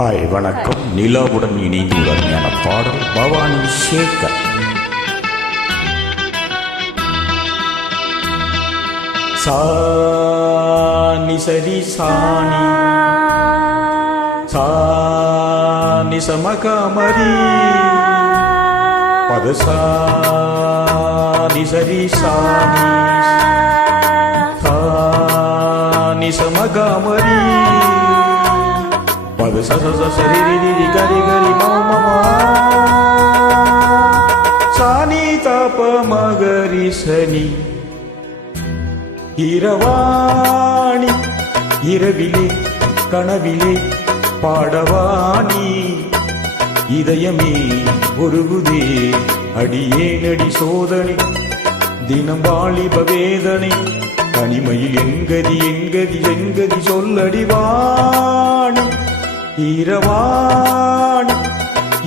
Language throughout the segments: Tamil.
ஹாய் வணக்கம். நிலாவுடன் இணைந்து அருமையான பாடல் பவானி சேகர். சானி சரி சானி சானி சமகமரி பதசானி சரி சானி சானி சமகமரி பத சரி கரி கரி மாமா சானி தாப மகரி சனி இரவாணி இரவிலே கனவிலே பாடவாணி இதயமே ஒருகுதே அடியேனடி சோதனை தினம் வாலிப வேதனை தனிமையில் எங்கதி எங்கதி எங்கதி சொல்லடிவாணி இரவாணி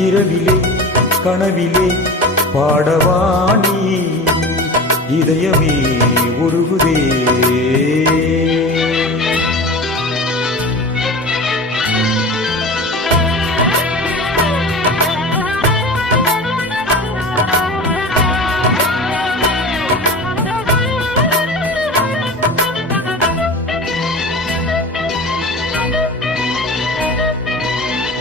இரவிலே கனவிலே பாடவாணி இதயமே உருகுதே.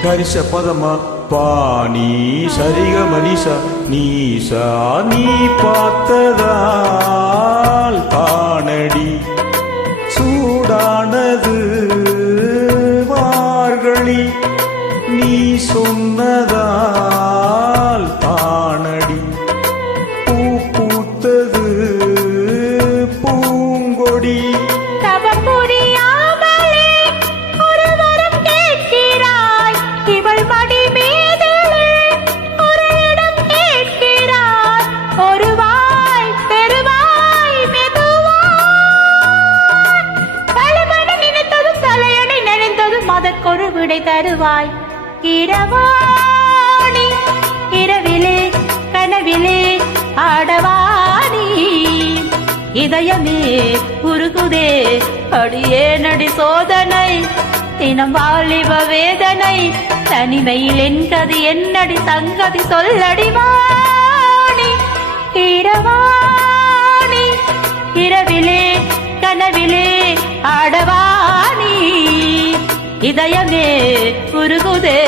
கரிச பதமா பாணி சரிக மனிஷா நீசா நீ பார்த்ததால் தானடி சூடானது மார்கழி நீ சொன்னதால் தானடி பூ பூத்தது பூங்கொடி ஒரு விடை தருவாய் இரவாணி இரவிலே கனவிலே ஆடவாணி இதயமே உருகுதே அடியேனடி சோதனை தினம் வாலிப வேதனை தனிமையில் என்கதி என்னடி சங்கதி சொல்லடிவாணி இரவாணி இரவிலே கனவிலே ஆடவாணி இதயமே உருகுதே.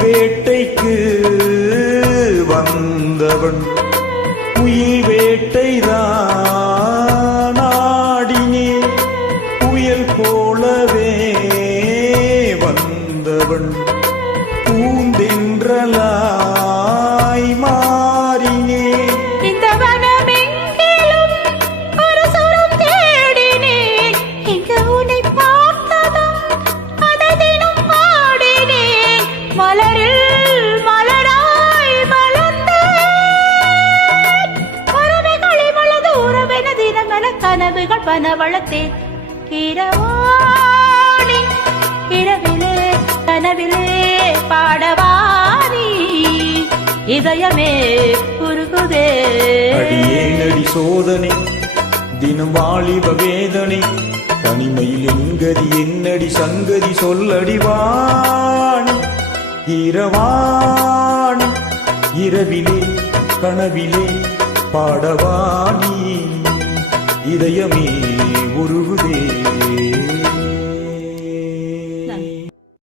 வேட்டைக்கு வந்தவன் உயிர் வேட்டைதான் ஆடினே புயல் போலவே வந்தவன் பூந்தென்றலாய் மாறினே கனவுகள் பனவளத்தேன் இரவாணி இரவிலே கனவிலே பாடவாணி இதயமே உருகுதே. அடியேனடி சோதனை தினம் வாலிப வேதனை தனிமையில் என்கதி என்னடி சங்கதி சொல்லடிவாணி இரவாணி இரவிலே கனவிலே பாடவாணி இதயமே உருகுதே.